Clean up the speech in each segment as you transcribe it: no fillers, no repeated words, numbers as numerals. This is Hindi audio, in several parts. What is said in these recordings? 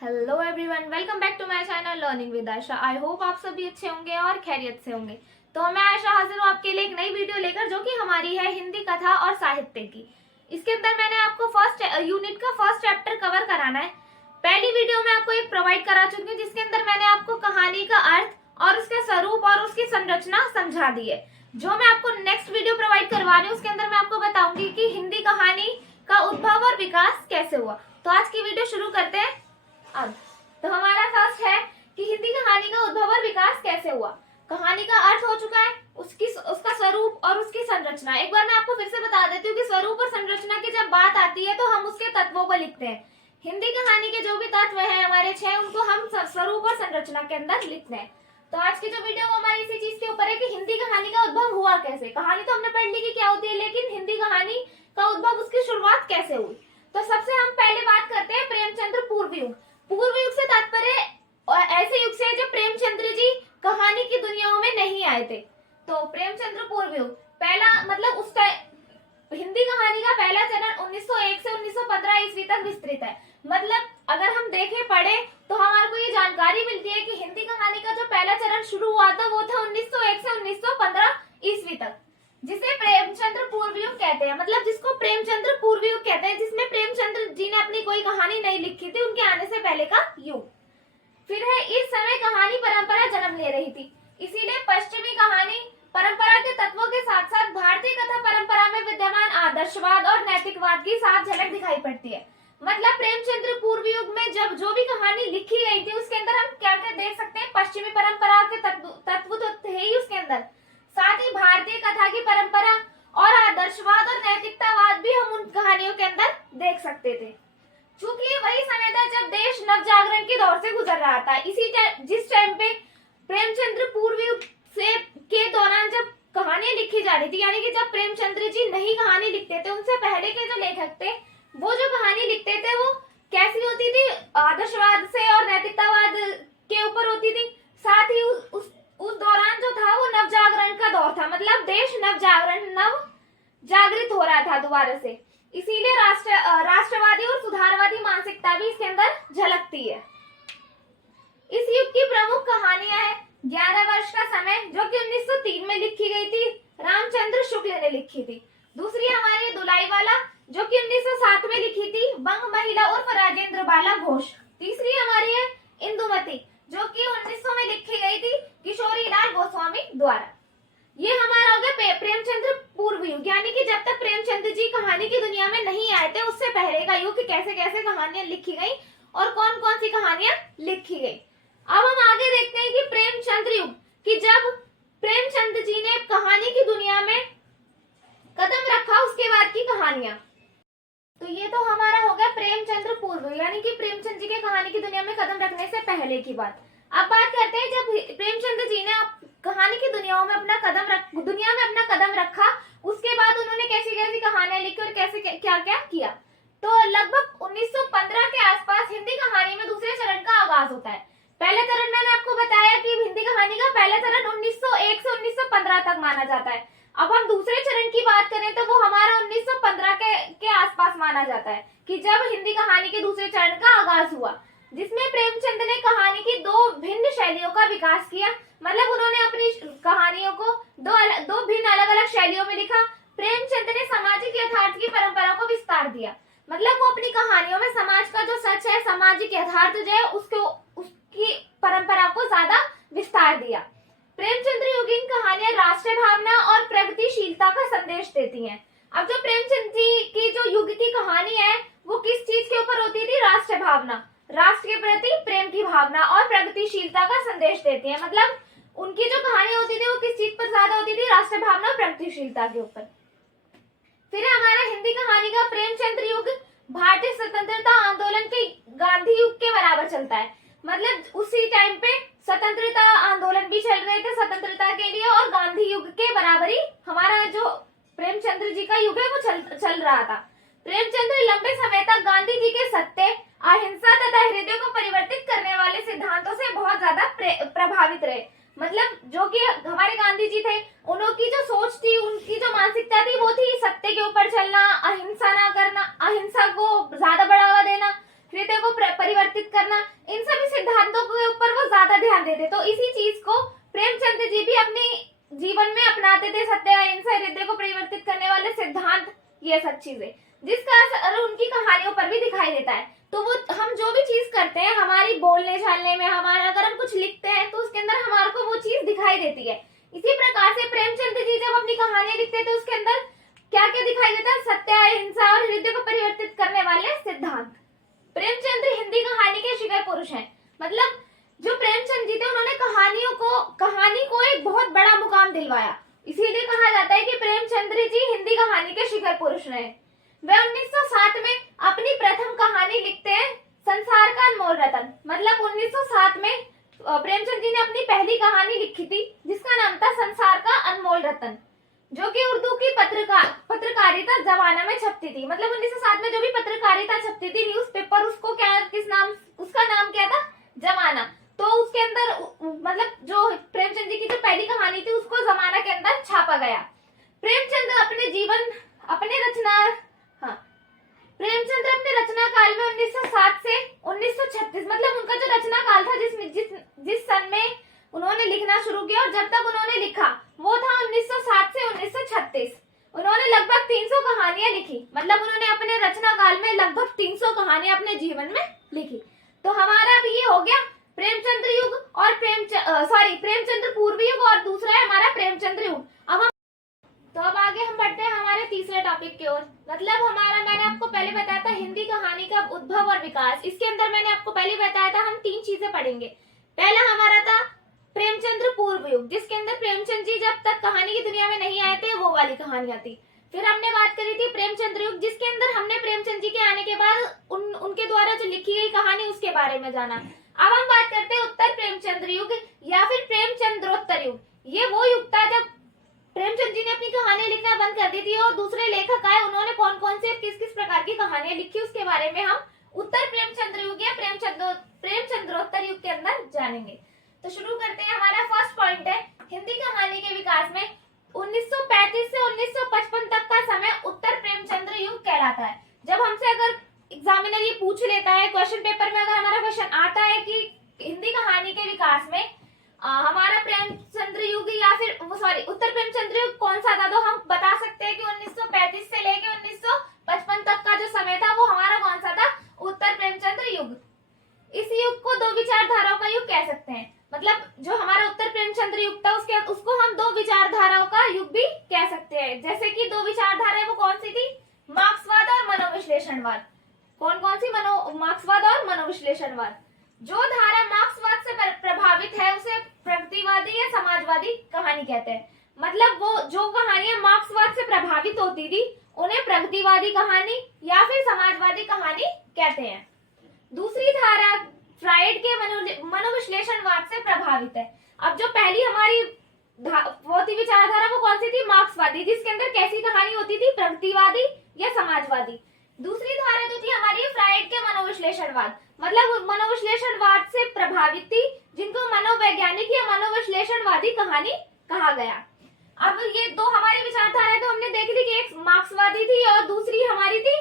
Hello everyone, welcome back to my channel learning with Ayesha. I hope आप सभी अच्छे होंगे और खैरियत से होंगे। तो मैं आयशा हाजिर हूँ आपके लिए एक नई वीडियो लेकर, जो कि हमारी है हिंदी कथा और साहित्य की। इसके अंदर मैंने आपको फर्स्ट यूनिट का फर्स्ट चैप्टर कवर कराना है। पहली वीडियो में आपको एक प्रोवाइड करा चुकी हूँ, जिसके अंदर मैंने आपको कहानी का अर्थ और उसके स्वरूप और उसकी संरचना समझा दी है। जो मैं आपको नेक्स्ट वीडियो प्रोवाइड करवा रही हूँ, उसके अंदर मैं आपको बताऊंगी कि हिंदी कहानी का उद्भव और विकास कैसे हुआ। तो आज की वीडियो शुरू करते हैं। अब तो हमारा फर्स्ट है कि हिंदी कहानी का उद्भव और विकास कैसे हुआ। कहानी का अर्थ हो चुका है, उसका स्वरूप और उसकी संरचना। एक बार मैं आपको फिर से बता देती हूँ कि स्वरूप और संरचना की जब बात आती है तो हम उसके तत्वों को लिखते हैं। हिंदी कहानी के जो भी तत्व हैं हमारे 6, उनको हम स्वरूप और संरचना के अंदर लिखते हैं। तो आज की जो वीडियो हमारी इसी चीज के ऊपर है कि हिंदी कहानी का उद्भव हुआ कैसे। कहानी तो हमने पढ़ ली कि क्या होती है, लेकिन हिंदी कहानी का उद्भव, उसकी शुरुआत कैसे हुई। तो सबसे हम पहले बात करते हैं प्रेमचंद्र पूर्व युग। पूर्व युग से तात्पर्य ऐसे युग से जब प्रेमचंद्र जी कहानी की दुनियाओं में नहीं आए थे। तो प्रेमचंद्र पूर्व युग पहला मतलब उस हिंदी कहानी का पहला चरण 1901 से 1915 ईस्वी तक विस्तृत है। मतलब अगर हम देखें पढ़े तो हमारे को ये जानकारी मिलती है कि हिंदी कहानी का जो पहला चरण शुरू हुआ था वो था 1901 से 1915 ईस्वी तक, जिसे प्रेमचंद्र पूर्व युग कहते हैं। मतलब जिसको प्रेमचंद्र पूर्व युग कहते हैं, जिसमें प्रेमचंद्र जी ने अपनी कोई कहानी नहीं लिखी थी, उनके आने से पहले का युग। फिर है इस समय कहानी परंपरा जन्म ले रही थी, इसीलिए पश्चिमी कहानी परंपरा के तत्वों के साथ साथ भारतीय कथा परंपरा में विद्यमान आदर्शवाद और नैतिकवाद की साफ झलक दिखाई पड़ती है। मतलब प्रेमचंद्र पूर्व युग में जब जो भी कहानी लिखी गई थी, उसके अंदर हम क्या क्या देख सकते हैं, पश्चिमी परंपरा के तत्व तो थे ही उसके अंदर, साथ ही भारतीय कथा की परंपरा और आदर्शवाद और नैतिकतावाद भी हम उन कहानियों के अंदर देख सकते थे। चूंकि वही समय था जब देश नवजागरण के दौर से गुजर रहा था। जिस टाइम पे प्रेमचंद्र पूर्व युग से के दौरान जब कहानी लिखी जा रही थी, यानी कि जब प्रेमचंद्र जी नई कहानी लिखते थे, उनसे पहले के जो लेखक थे वो जो कहानी लिखते थे वो कैसी होती थी, आदर्शवाद से और नैतिकतावाद के ऊपर होती थी। साथ ही उस दौरान जो था वो नवजागरण का दौर था। मतलब देश नव जागृत हो रहा था दोबारा से, इसीलिए राष्ट्रवादी और सुधारवादी मानसिकता भी इसके अंदर झलकती है। इस युग की प्रमुख कहानियां हैं 11 वर्ष का समय, जो कि 1903 में लिखी गई थी, रामचंद्र शुक्ल ने लिखी थी। दूसरी हमारी दुलाईवाला, जो कि 1907 में लिखी थी, बंग महिला उर्फ राजेंद्र बाला घोष। तीसरी हमारी है इंदुमती, जो कि 1900 में लिखी गई थी किशोरी लाल गोस्वामी द्वारा। ये हमारा हो गया प्रेमचंद्र पूर्व युग, यानी कि जब तक प्रेमचंद्र जी कहानी की दुनिया में नहीं आए थे, उससे पहले का युग, कैसे कैसे कहानियां लिखी गई और कौन कौन सी कहानियां लिखी गई। अब हम आगे देखते हैं कि प्रेमचंद्र युग, कि जब प्रेमचंद्र जी ने कहानी की दुनिया में कदम रखा, उसके बाद की कहानियां। तो ये तो हमारा हो गया प्रेमचंद्र पूर्व, यानी कि प्रेमचंद्र जी के कहानी की दुनिया में कदम रखने से पहले की बात। अब बात करते हैं जब प्रेमचंद्र जी ने कहानी की दुनिया में अपना कदम रखा, उसके बाद उन्होंने कैसी कैसी कहानियां लिखी और कैसे क्या क्या किया। तो लगभग 1915 के आसपास हिंदी कहानी में दूसरे चरण का आगाज होता है। पहले चरण मैंने आपको बताया कि हिंदी कहानी का पहला चरण 1901 से 1915 तक माना जाता है। अब हम दूसरे चरण की बात करें तो वो हमारा 1915 के आसपास माना जाता है, कि जब हिंदी कहानी के दूसरे चरण का आगाज हुआ, जिसमें प्रेमचंद ने कहानी की दो भिन्न शैलियों का विकास किया। मतलब उन्होंने अपनी कहानियों को दो भिन्न अलग अलग शैलियों में लिखा। प्रेमचंद ने सामाजिक यथार्थ की परंपरा को विस्तार दिया। मतलब वो अपनी कहानियों में समाज का जो सच है, सामाजिक यथार्थ जो है, उसकी परंपरा को ज्यादा विस्तार दिया। प्रेमचंद्र युगीन कहानियां राष्ट्रीय भावना और प्रगतिशीलता का संदेश देती हैं। अब जो प्रेमचंद जी की जो युग की कहानी है, वो किस चीज के ऊपर होती थी, राष्ट्रीय भावना, राष्ट्र के प्रति प्रेम की भावना और प्रगतिशीलता का संदेश देती है। मतलब उनकी जो कहानी होती थी वो किस चीज पर ज्यादा होती थी, राष्ट्रीय भावना और प्रगतिशीलता के ऊपर। फिर हमारा हिंदी कहानी का प्रेमचंद्र युग भारतीय स्वतंत्रता आंदोलन के गांधी युग के बराबर चलता है। मतलब उसी टाइम पे स्वतंत्रता आंदोलन भी चल रहे थे स्वतंत्रता के लिए, और गांधी युग के बराबर ही हमारा जो प्रेमचंद्र जी का युग है वो चल रहा था। प्रेमचंद्र लंबे समय तक गांधी जी के सत्य, अहिंसा तथा हृदय को परिवर्तित करने वाले सिद्धांतों से बहुत ज्यादा प्रभावित रहे। मतलब जो कि हमारे गांधी जी थे, उनकी जो सोच थी, उनकी जो मानसिकता थी, वो थी सत्य के ऊपर चलना, अहिंसा ना करना, अहिंसा को ज्यादा बढ़ावा देना, हृदय को परिवर्तित करना, इन सभी सिद्धांतों के ऊपर वो ज्यादा ध्यान देते। तो इसी चीज को प्रेमचंद जी भी अपने जीवन में अपनाते थे, सत्य अहिंसा, हृदय को परिवर्तित करने वाले सिद्धांत, ये सब चीजें, जिसका असर उनकी कहानियों पर भी दिखाई देता है। तो वो हम जो भी चीज करते हैं, हमारी बोलने चालने में, हमारा अगर हम कुछ लिखते हैं तो उसके अंदर हमारे को वो चीज दिखाई देती है। इसी प्रकार से प्रेमचंद जी जब अपनी कहानियां लिखते थे उसके अंदर क्या क्या दिखाई देता है? सत्य अहिंसा और हृदय को परिवर्तित करने वाले सिद्धांत। प्रेमचंद हिंदी कहानी के शिखर पुरुष हैं। मतलब जो प्रेमचंद जी थे उन्होंने कहानी को एक बहुत बड़ा मुकाम दिलवाया। इसीलिए कहा जाता है कि प्रेमचंद्र जी हिंदी कहानी के शिखर पुरुष रहे। वे 1907 में अपनी प्रथम कहानी लिखते हैं, संसार का अनमोल रतन। मतलब 1907 में प्रेमचंद जी ने अपनी पहली कहानी लिखी थी जिसका नाम था संसार का अनमोल रतन, जो कि उर्दू की पत्रकारिता जमाना में छपती थी। मतलब 1907 में जो भी पत्रकारिता छपती थी, न्यूज़पेपर, उसको उसका नाम क्या था? जमाना। तो उसके अंदर मतलब जो प्रेमचंद जी की जो पहली कहानी थी उसको जमाना के अंदर छापा गया। प्रेमचंद्र अपने रचना काल में 1907 से 1936, मतलब उनका जो रचना काल था जिस सन में उन्होंने लिखना शुरू किया और जब तक उन्होंने लिखा वो था 1907 से 1936। उन्होंने लगभग 300 कहानियां लिखी। मतलब उन्होंने अपने रचना काल में लगभग 300 कहानियां अपने जीवन में लिखी। तो हमारा भी ये हो गया प्रेमचंद्र युग और प्रेमचंद्र पूर्व युग, और दूसरा है हमारा प्रेमचंद्र युग। अब आगे हम बढ़ते हैं हमारे तीसरे टॉपिक की ओर। मतलब मैंने आपको पहले बताया था हिंदी कहानी का उद्भव और विकास। इसके अंदर मैंने आपको पहले बताया था हम 3 चीजें पढ़ेंगे। पहला हमारा था प्रेमचंद्र पूर्व युग, जिसके अंदर प्रेमचंद जी जब तक कहानी की दुनिया में नहीं आए थे वो वाली कहानियां थी। फिर हमने बात करी थी प्रेमचंद्र युग, जिसके अंदर हमने प्रेमचंद जी के आने के बाद उनके द्वारा जो लिखी गई कहानी उसके बारे में जाना। अब हम बात करते हैं उत्तर प्रेमचंद्र युग या फिर प्रेमचंद्रोत्तर युग। ये वो युग था जब प्रेमचंद जी ने अपनी कहानियां लिखना बंद कर दी थी और दूसरे लेखक आए, उन्होंने कौन कौन से किस किस प्रकार की कहानियां लिखी उसके बारे में हम उत्तर प्रेमचंद्र युग या प्रेमचंद्रोत्तर युग के अंदर जानेंगे। तो शुरू करते हैं। हमारा फर्स्ट पॉइंट है हिंदी कहानी के विकास में 1935 से 1955 तक का समय उत्तर प्रेमचंद्र युग कहलाता है। जब हमसे अगर एग्जामिनर ये पूछ लेता है, क्वेश्चन पेपर में अगर हमारा क्वेश्चन आता है कि हिंदी कहानी के विकास में हमारा प्रेमचंद्र युग या फिर उत्तर प्रेमचंद्र युग कौन सा था, तो हम बता सकते हैं कि 1935 से लेके 1955 तक का जो समय था वो हमारा कौन सा था? उत्तर प्रेमचंद्र युग। इस युग को 2 विचारधाराओं का युग कह सकते हैं। मतलब जो हमारा उत्तर प्रेमचंद्र युग था उसको हम 2 विचारधाराओं का युग भी कह सकते हैं। जैसे कि 2 विचारधाराएं वो कौन सी थी? मार्क्सवाद और मनोविश्लेषणवाद। कौन कौन सी? मार्क्सवाद और मनोविश्लेषणवाद। जो धारा मार्क्सवाद से प्रभावित है उसे प्रगतिवादी या समाजवादी कहानी कहते हैं। मतलब वो जो कहानियां मार्क्सवाद से प्रभावित होती थी उन्हें प्रगतिवादी कहानी या फिर समाजवादी कहानी कहते हैं। दूसरी धारा फ्राइड के मनोविश्लेषणवाद से प्रभावित है। अब जो पहली हमारी वो थी विचारधारा वो कौन सी थी? मार्क्सवादी, जिसके अंदर कैसी कहानी होती थी? प्रगतिवादी या समाजवादी। दूसरी धारा जो थी हमारी फ्राइड के मनोविश्लेषणवाद, मतलब मनोविश्लेषणवाद से प्रभावित थी, जिनको मनोवैज्ञानिक या मनोविश्लेषणवादी कहानी कहा गया। अब ये 2 हमारी विचारधाराएं तो हमने देख ली कि एक मार्क्सवादी थी और दूसरी हमारी थी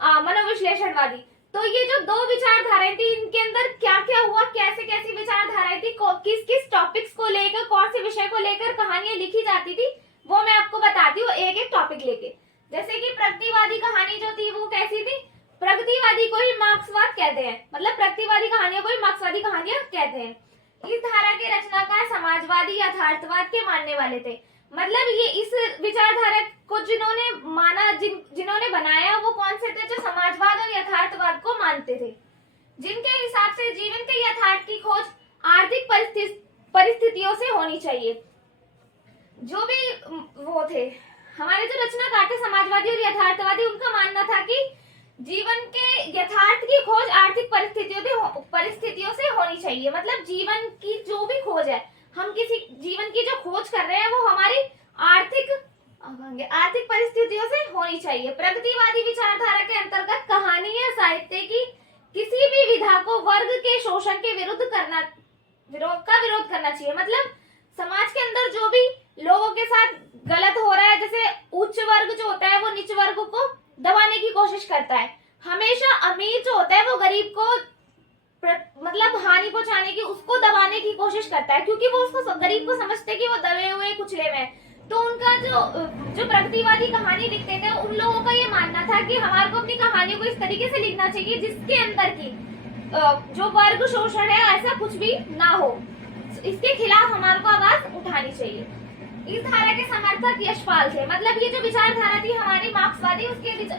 मनोविश्लेषणवादी। तो ये जो 2 विचारधाराएं थी इनके अंदर क्या क्या हुआ, कैसे कैसी विचारधाराएं थी, किस किस टॉपिक्स को लेकर, कौन से विषय को लेकर कहानियां लिखी जाती थी, वो मैं आपको बताती हूँ एक एक टॉपिक लेके। जैसे कि प्रगतिवादी कहानी जो थी वो कैसी थी? प्रगतिवादी को ही मार्क्सवाद कहते हैं। मतलब प्रगतिवादी कहानियों को ही मार्क्सवादी कहानियां कहते हैं। इस धारा के रचनाकार समाजवादी यथार्थवाद के मानने वाले थे। मतलब ये इस विचारधारा को जिन्होंने माना, जिन्होंने बनाया वो कौन से थे? जो समाजवाद और यथार्थवाद को मानते थे, जिनके हिसाब से जीवन के यथार्थ की खोज आर्थिक परिस्थितियों से होनी चाहिए। जो भी वो थे हमारे जो रचनाकार थे समाजवादी और यथार्थवादी, उनका मानना था कि जीवन के यथार्थ की खोज आर्थिक परिस्थितियों से होनी चाहिए। मतलब जीवन की जो भी खोज है, हम किसी जीवन की जो खोज कर रहे हैं वो हमारी आर्थिक परिस्थितियों से होनी चाहिए। प्रगतिवादी विचारधारा के अंतर्गत कहानी या साहित्य की किसी भी विधा को वर्ग के शोषण के विरोध करना चाहिए। मतलब समाज के अंदर जो भी लोगों के साथ गलत हो रहा है, जैसे उच्च वर्ग जो होता है वो नीच वर्ग को दबाने की कोशिश करता है, हमेशा अमीर जो होता है वो गरीब को मतलब हानि पहुंचाने की, उसको दबाने की कोशिश करता है, क्योंकि वो उसको गरीब को समझते हैं कि वो दबे हुए कुचले हुए हैं। तो उनका जो प्रगतिवादी कहानी लिखते थे, उन लोगों का ये मानना था कि हमारे को अपनी कहानियों को इस तरीके से लिखना चाहिए जिसके अंदर की जो वर्ग शोषण है ऐसा कुछ भी ना हो, इसके खिलाफ हमारे को आवाज उठानी चाहिए। इस धारा के समर्थक यशपाल थे, मतलब ये जो विचारधारा थी हमारी मार्क्सवादी,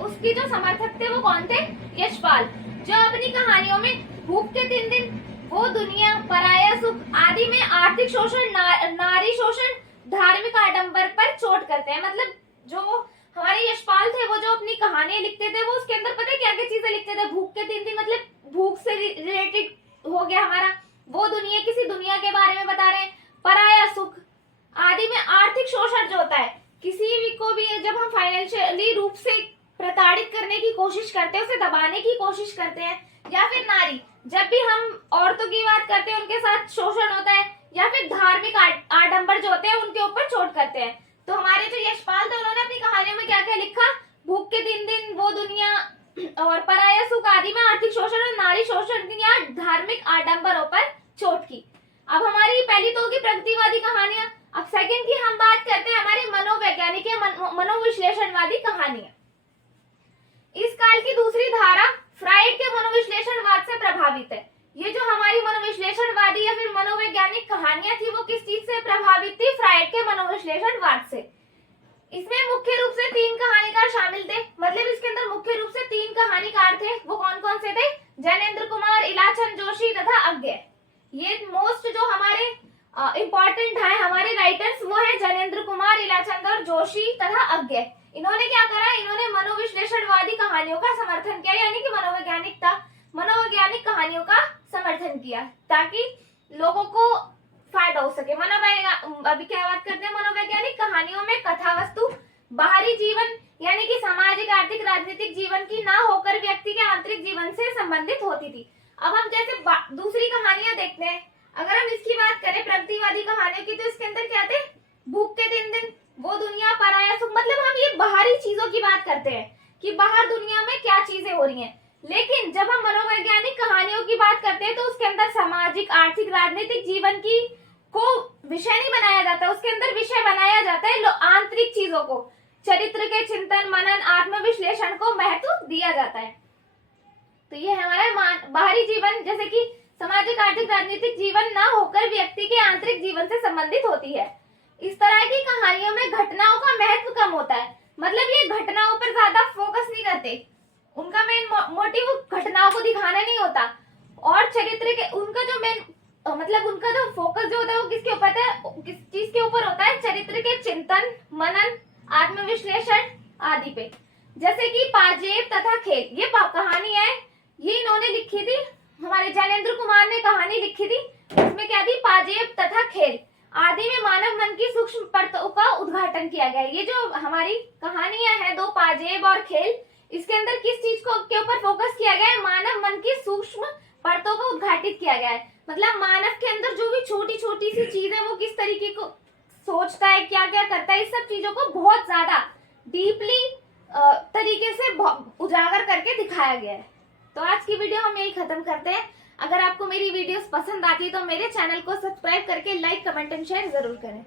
उसकी जो समर्थक थे वो कौन थे? यशपाल, जो अपनी कहानियों में भूख के 3 दिन, वो दुनिया, पराया सुख आदि में आर्थिक शोषण, नारी शोषण, धार्मिक आडंबर पर चोट करते हैं। मतलब जो हमारे यशपाल थे वो जो अपनी कहानियां लिखते थे, वो उसके अंदर पता है क्या क्या चीजें लिखते थे? भूख के 3 दिन, मतलब भूख से रिलेटेड हो गया हमारा, वो दुनिया, किसी दुनिया के बारे में बता रहे हैं, पराया सुख आदि में आर्थिक शोषण जो होता है, किसी भी को भी जब हम फाइनेंशियली रूप से प्रताड़ित करने की कोशिश करते हैं, उसे दबाने की कोशिश करते हैं, या फिर नारी, जब भी हम औरतों की बात करते हैं उनके साथ शोषण होता है, या फिर धार्मिक आडंबर जो होते हैं उनके ऊपर चोट करते हैं। तो हमारे जो यशपाल थे उन्होंने अपनी कहानियों में क्या क्या लिखा? भूख के 3 दिन, वो दुनिया और पराया सुख आदि में आर्थिक शोषण और नारी शोषण या धार्मिक आडंबरों पर चोट की। अब हमारी पहली तो होगी प्रगतिवादी कहानियां। अब सेकंड की हम बात करते हैं हमारी मनोवैज्ञानिक या मनोविश्लेषणवादी कहानियां। इस काल की दूसरी धारा फ्राइड के मनोविश्लेषणवाद से प्रभावित है। ये जो हमारी मनोविश्लेषणवादी या फिर मनोवैज्ञानिक कहानियां थी वो किस चीज से प्रभावित थी? फ्राइड के मनोविश्लेषणवाद से। इसमें मुख्य रूप से 3 कहानीकार शामिल थे, मतलब इसके अंदर मुख्य रूप से 3 कहानीकार थे। वो कौन कौन से थे? जैनेन्द्र कुमार, इलाचंद जोशी तथा अज्ञे। ये मोस्ट जो हमारे इम्पोर्टेंट है हमारे राइटर्स, वो है जैनेन्द्र कुमार, इलाचंद और जोशी तथा अज्ञे। इन्होंने क्या करा? इन्होंने मनोविश्लेषणवादी कहानियों का समर्थन किया, यानी कि मनोवैज्ञानिक कहानियों का समर्थन किया, ताकि लोगों को फायदा हो सके। अभी क्या बात करते हैं? मनोवैज्ञानिक कहानियों में कथा वस्तु बाहरी जीवन यानी कि सामाजिक, आर्थिक, राजनीतिक जीवन की ना होकर व्यक्ति के आंतरिक जीवन से संबंधित होती थी। अब हम जैसे दूसरी कहानियां देखते हैं, अगर हम इसकी बात करें प्रगतिवादी कहानियों की, तो इसके अंदर क्या थे? भूख के 3 दिन, वो दुनिया, पराया सुख, मतलब हम ये बाहरी चीजों की बात करते हैं कि बाहर दुनिया में क्या चीजें हो रही हैं। लेकिन जब हम मनोवैज्ञानिक कहानियों की बात करते हैं तो उसके अंदर सामाजिक, आर्थिक, राजनीतिक जीवन की को विषय नहीं बनाया जाता, उसके अंदर विषय बनाया जाता है आंतरिक चीजों को, चरित्र के चिंतन, मनन, आत्मविश्लेषण को महत्व दिया जाता है। तो ये हमारा बाहरी जीवन जैसे कि सामाजिक, आर्थिक, राजनीतिक जीवन ना होकर व्यक्ति के आंतरिक जीवन से संबंधित होती है। इस तरह की कहानियों में घटनाओं का महत्व कम होता है, मतलब ये घटनाओं पर ज्यादा फोकस नहीं करते, उनका मेन मोटिव घटनाओं को दिखाना नहीं होता, और चरित्र के उनका जो मेन मतलब उनका जो फोकस जो होता है वो किसके ऊपर है? किस चीज के ऊपर होता है? चरित्र के चिंतन, मनन, आत्मविश्लेषण आदि पे। जैसे कि पाजेब तथा खेल, ये कहानी है, ये इन्होंने लिखी थी, हमारे जैनेन्द्र कुमार ने कहानी लिखी थी। इसमें क्या थी? पाजेब तथा खेल आदि में मानव मन की सूक्ष्म परतों का उद्घाटन किया गया है। ये जो हमारी कहानियां हैं 2, पाजेब और खेल, इसके अंदर किस चीज को के ऊपर फोकस किया गया है? मानव मन की सूक्ष्म परतों को उद्घाटित किया गया है, मतलब मानव के अंदर जो भी छोटी छोटी सी चीज है वो किस तरीके को सोचता है, क्या क्या करता है, इस सब चीजों को बहुत ज्यादा डीपली तरीके से उजागर करके दिखाया गया है। तो आज की वीडियो हम यही खत्म करते हैं। अगर आपको मेरी वीडियोस पसंद आती है तो मेरे चैनल को सब्सक्राइब करके लाइक, कमेंट एंड शेयर जरूर करें।